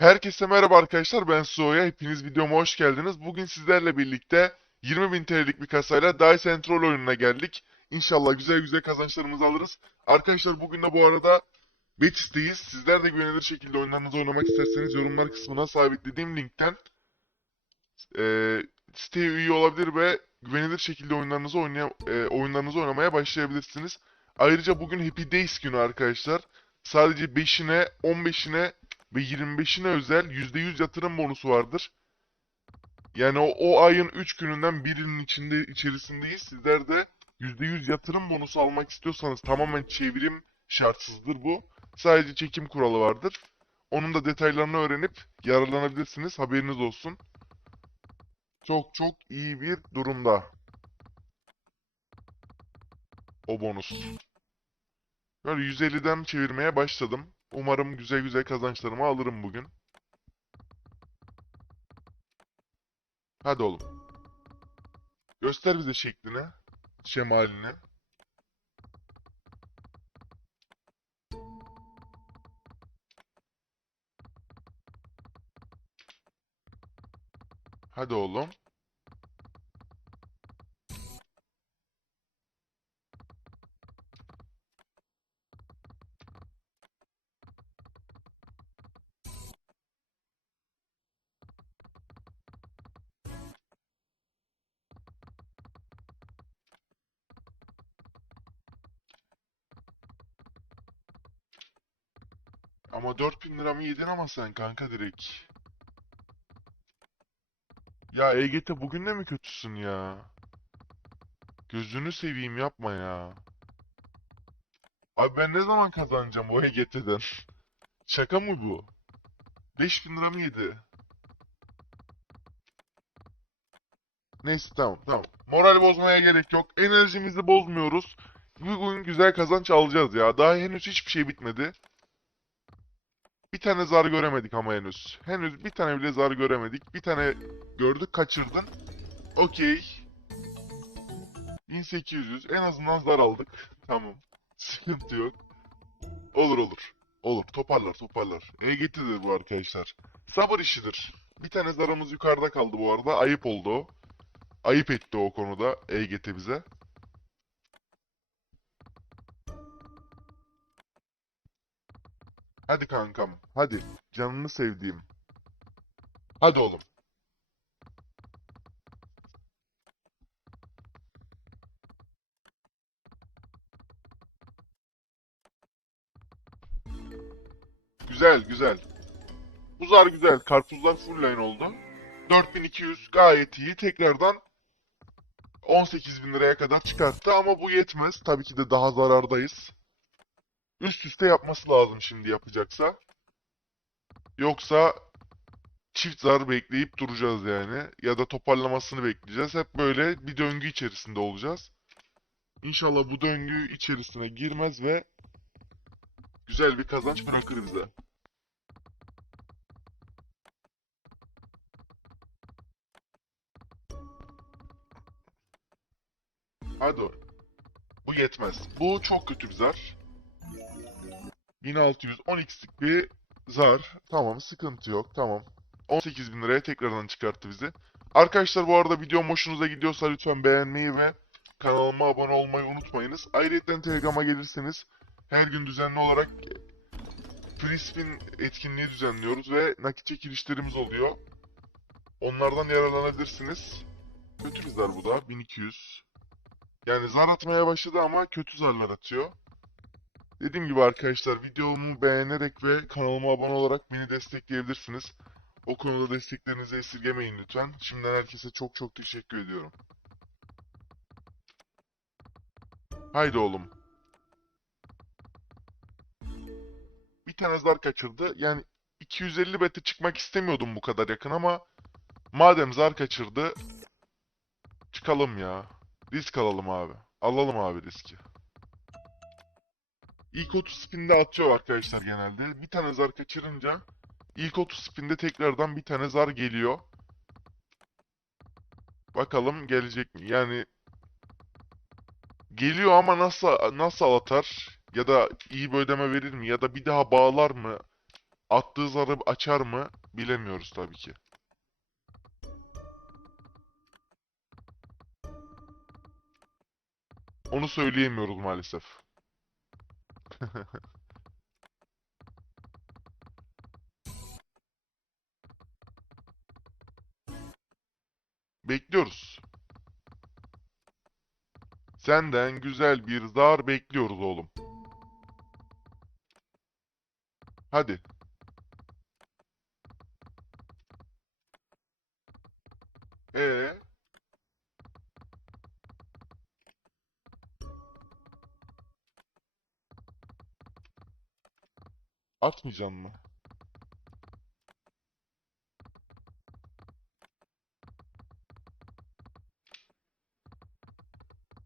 Herkese merhaba arkadaşlar ben Suo'ya hepiniz videoma hoş geldiniz. Bugün sizlerle birlikte 20.000 TL'lik bir kasayla Dice Central oyununa geldik. İnşallah güzel güzel kazançlarımızı alırız. Arkadaşlar bugün de bu arada Betis'teyiz. Sizler de güvenilir şekilde oyunlarınızı oynamak isterseniz yorumlar kısmına sabitlediğim linkten eee siteye üye olabilir ve güvenilir şekilde oyunlarınızı oynaya, eee, oyunlarınızı oynamaya başlayabilirsiniz. Ayrıca bugün Happy Days günü arkadaşlar. Sadece 5'ine, 15'ine ve 25'ine özel %100 yatırım bonusu vardır. Yani o, o ayın 3 gününden birinin içinde içerisindeyiz. Sizler de %100 yatırım bonusu almak istiyorsanız tamamen çevirim şartsızdır bu. Sadece çekim kuralı vardır. Onun da detaylarını öğrenip yararlanabilirsiniz. Haberiniz olsun. Çok çok iyi bir durumda. O bonus. Böyle 150'den çevirmeye başladım. Umarım güzel güzel kazançlarımı alırım bugün. Hadi oğlum. Göster bize şeklini, şemalini. Hadi oğlum. Ama 4000 liramı yedin ama sen kanka direkt. Ya EGT bugün de mi kötüsün ya? Gözünü seveyim yapma ya. Abi ben ne zaman kazanacağım o EGT'den? Şaka mı bu? 5000 liramı yedi. Neyse tamam tamam. Moral bozmaya gerek yok. Enerjimizi bozmuyoruz. Bugün güzel kazanç alacağız ya. Daha henüz hiçbir şey bitmedi. Bir tane zar göremedik ama henüz. Henüz bir tane bile zar göremedik. Bir tane gördük kaçırdın. Okey. 1800 en azından zar aldık. Tamam. Sıkıntı yok. Olur olur. Olur toparlar toparlar. EGT'dir bu arkadaşlar. Sabır işidir. Bir tane zarımız yukarıda kaldı bu arada. Ayıp oldu. Ayıp etti o konuda EGT bize. Hadi kankam. Hadi. Canını sevdiğim. Hadi oğlum. Güzel güzel. Bu zar güzel. Karpuzlar full line oldu. 4200 gayet iyi. Tekrardan 18.000 liraya kadar çıkarttı ama bu yetmez. Tabii ki de daha zarardayız. Üst üste yapması lazım şimdi yapacaksa. Yoksa çift zar bekleyip duracağız yani. Ya da toparlamasını bekleyeceğiz. Hep böyle bir döngü içerisinde olacağız. İnşallah bu döngü içerisine girmez ve güzel bir kazanç bırakır bize. Hadi. Bu yetmez. Bu çok kötü bir zar. 1610x'lik bir zar. Tamam sıkıntı yok. Tamam. 18.000 liraya tekrardan çıkarttı bizi. Arkadaşlar bu arada videom hoşunuza gidiyorsa lütfen beğenmeyi ve kanalıma abone olmayı unutmayınız. Ayrıca Telegram'a gelirseniz her gün düzenli olarak free spin etkinliği düzenliyoruz ve nakit çekilişlerimiz oluyor. Onlardan yararlanabilirsiniz. Kötü bir zar bu da. 1200. Yani zar atmaya başladı ama kötü zarlar atıyor. Dediğim gibi arkadaşlar videomu beğenerek ve kanalıma abone olarak beni destekleyebilirsiniz. O konuda desteklerinizi esirgemeyin lütfen. Şimdiden herkese çok çok teşekkür ediyorum. Haydi oğlum. Bir tane zar kaçırdı. Yani 250 bete çıkmak istemiyordum bu kadar yakın ama madem zar kaçırdı çıkalım ya. Risk alalım abi. Alalım abi riski. İlk 30 spinde atıyor arkadaşlar genelde. Bir tane zar kaçırınca ilk 30 spinde tekrardan bir tane zar geliyor. Bakalım gelecek mi? Yani geliyor ama nasıl nasıl atar? Ya da iyi bir ödeme verir mi? Ya da bir daha bağlar mı? attığı zarı açar mı bilemiyoruz tabii ki. Onu söyleyemiyoruz maalesef. Bekliyoruz. Senden güzel bir zar bekliyoruz oğlum. Hadi. Atmayacaksın mı?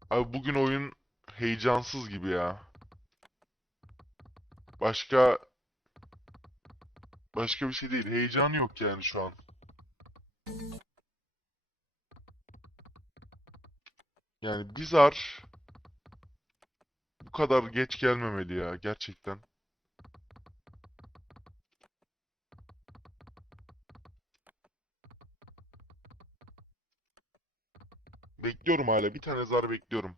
Abi bugün oyun heyecansız gibi ya. Başka başka bir şey değil. Heyecan yok yani şu an. Yani Bizar bu kadar geç gelmemeli ya gerçekten. Bekliyorum hala. Bir tane zar bekliyorum.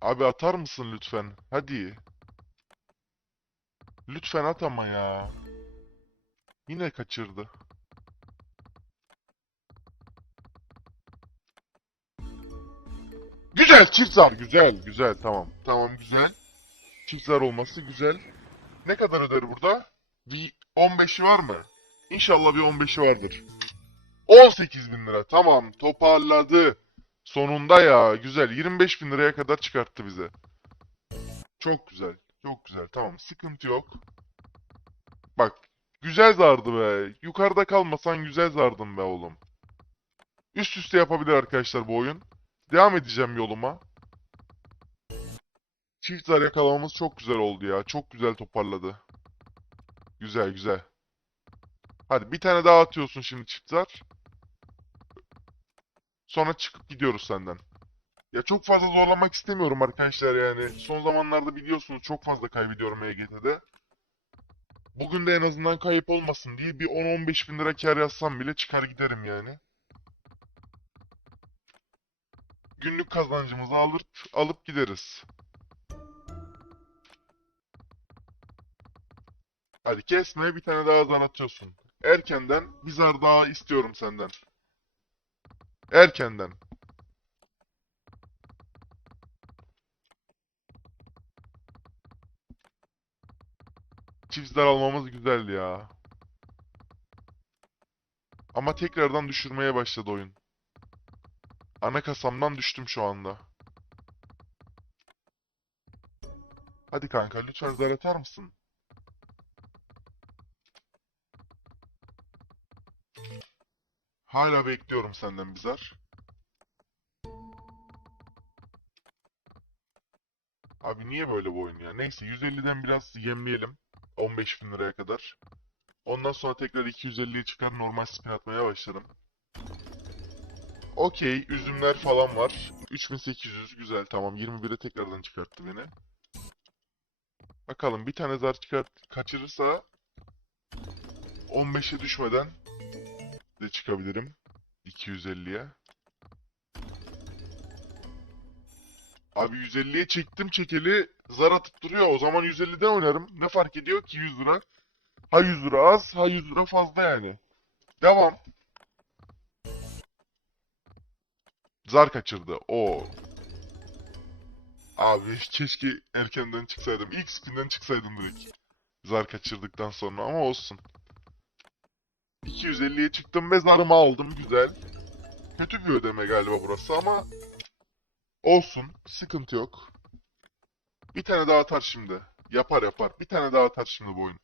Abi atar mısın lütfen? Hadi. Lütfen at ama ya. Yine kaçırdı. Güzel çift zar. Güzel güzel tamam. Tamam güzel. Çift zar olması güzel. Ne kadar öder burada? Bir 15'i var mı? İnşallah bir 15'i vardır. 18 bin lira. Tamam toparladı. Sonunda ya. Güzel. 25 bin liraya kadar çıkarttı bize. Çok güzel. Çok güzel. Tamam. Sıkıntı yok. Bak. Güzel zardı be. Yukarıda kalmasan güzel zardın be oğlum. Üst üste yapabilir arkadaşlar bu oyun. Devam edeceğim yoluma. Çift zar yakalamamız çok güzel oldu ya. Çok güzel toparladı. Güzel güzel. Hadi bir tane daha atıyorsun şimdi çift zar. Sonra çıkıp gidiyoruz senden. Ya çok fazla zorlamak istemiyorum arkadaşlar yani. Son zamanlarda biliyorsunuz çok fazla kaybediyorum EGT'de. Bugün de en azından kayıp olmasın diye bir 10-15 bin lira kar yazsam bile çıkar giderim yani. Günlük kazancımızı alıp, alıp gideriz. Hadi kesme bir tane daha zar atıyorsun. Erkenden bir zar daha istiyorum senden. Erkenden. Çift zar almamız güzel ya. Ama tekrardan düşürmeye başladı oyun. Ana kasamdan düştüm şu anda. Hadi kanka lütfen zar atar mısın? Hala bekliyorum senden bir zar. Abi niye böyle bu oyun ya? Neyse 150'den biraz yemleyelim. 15 bin liraya kadar. Ondan sonra tekrar 250'ye çıkar normal spin atmaya başlarım. Okey, üzümler falan var. 3800 güzel tamam 21'e tekrardan çıkarttı beni. Bakalım bir tane zar çıkart kaçırırsa 15'e düşmeden de çıkabilirim. 250'ye. Abi 150'ye çektim çekeli zar atıp duruyor. O zaman 150'den oynarım. Ne fark ediyor ki 100 lira? Ha 100 lira az, ha 100 lira fazla yani. Devam. Zar kaçırdı. O. Abi keşke erkenden çıksaydım. İlk spinden çıksaydım direkt. Zar kaçırdıktan sonra ama olsun. 250'ye çıktım ve zarımı aldım. Güzel. Kötü bir ödeme galiba burası ama olsun. Sıkıntı yok. Bir tane daha atar şimdi. Yapar yapar. Bir tane daha atar şimdi bu oyun.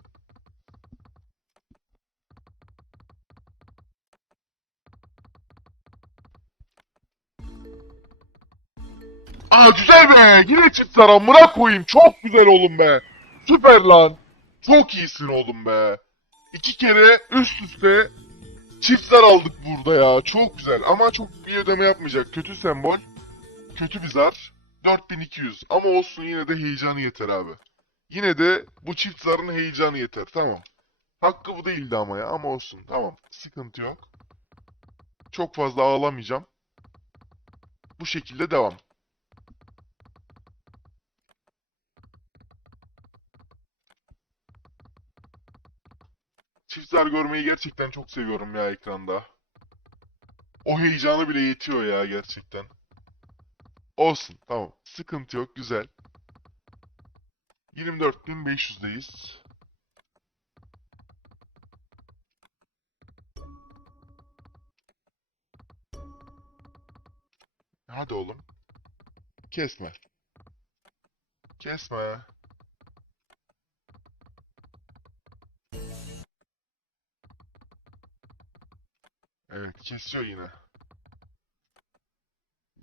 Aa güzel be. Yine çift zar amına koyayım. Çok güzel oğlum be. Süper lan. Çok iyisin oğlum be. İki kere üst üste çiftler aldık burada ya. Çok güzel ama çok bir ödeme yapmayacak. Kötü sembol. Kötü bir zar. 4200 ama olsun yine de heyecanı yeter abi. Yine de bu çift zarın heyecanı yeter tamam. Hakkı bu değildi ama ya ama olsun tamam sıkıntı yok. Çok fazla ağlamayacağım. Bu şekilde devam. Zar görmeyi gerçekten çok seviyorum ya ekranda. O heyecanı bile yetiyor ya gerçekten. Olsun tamam. Sıkıntı yok güzel. 24.500'deyiz. Hadi oğlum. Kesme. Kesme. Kesiyor yine.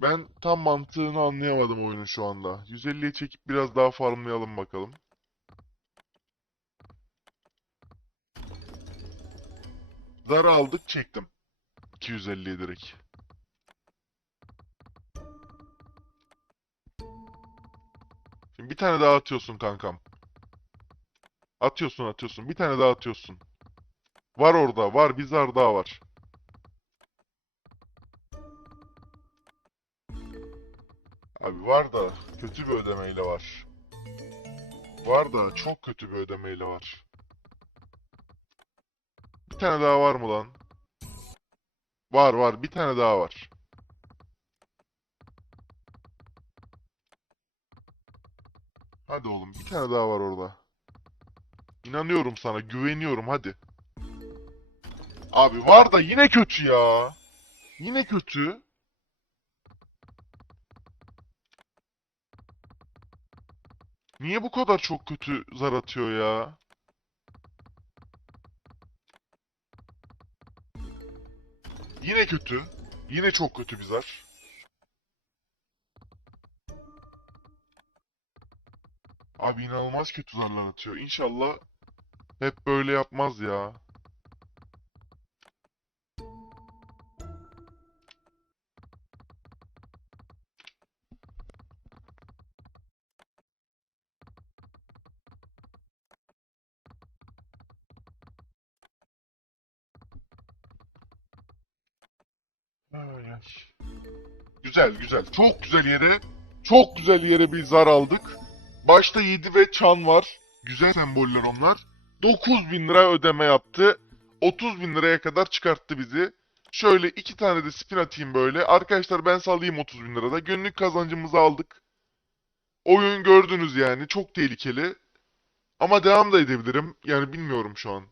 Ben tam mantığını anlayamadım oyunun şu anda. 150'ye çekip biraz daha farmlayalım bakalım. Zarı aldık çektim. 250'ye direkt. Bir tane daha atıyorsun kankam. Atıyorsun atıyorsun. Bir tane daha atıyorsun. Var orada. Var. Bir zar daha var. Abi var da kötü bir ödemeyle var. Var da çok kötü bir ödemeyle var. Bir tane daha var mı lan? Var var. Bir tane daha var. Hadi oğlum. Bir tane daha var orada. İnanıyorum sana. Güveniyorum. Hadi. Abi var da yine kötü ya. Yine kötü. Niye bu kadar çok kötü zar atıyor ya? Yine kötü. Yine çok kötü bir zar. Abi inanılmaz kötü zarlar atıyor. İnşallah hep böyle yapmaz ya. Ay. Güzel güzel. Çok güzel yere, çok güzel yere bir zar aldık. Başta 7 ve çan var. Güzel semboller onlar. 9000 lira ödeme yaptı. 30 bin liraya kadar çıkarttı bizi. Şöyle iki tane de spin atayım böyle. Arkadaşlar ben salayım 30 bin lirada. Günlük kazancımızı aldık. Oyun gördünüz yani. Çok tehlikeli. Ama devam da edebilirim. Yani bilmiyorum şu an.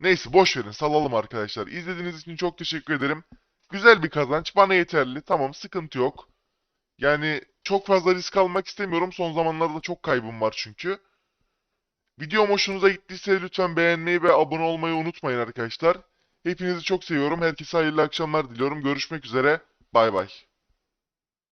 Neyse boş verin salalım arkadaşlar. İzlediğiniz için çok teşekkür ederim. Güzel bir kazanç. Bana yeterli. Tamam sıkıntı yok. Yani çok fazla risk almak istemiyorum. Son zamanlarda çok kaybım var çünkü. Videom hoşunuza gittiyse lütfen beğenmeyi ve abone olmayı unutmayın arkadaşlar. Hepinizi çok seviyorum. Herkese hayırlı akşamlar diliyorum. Görüşmek üzere. Bay bay.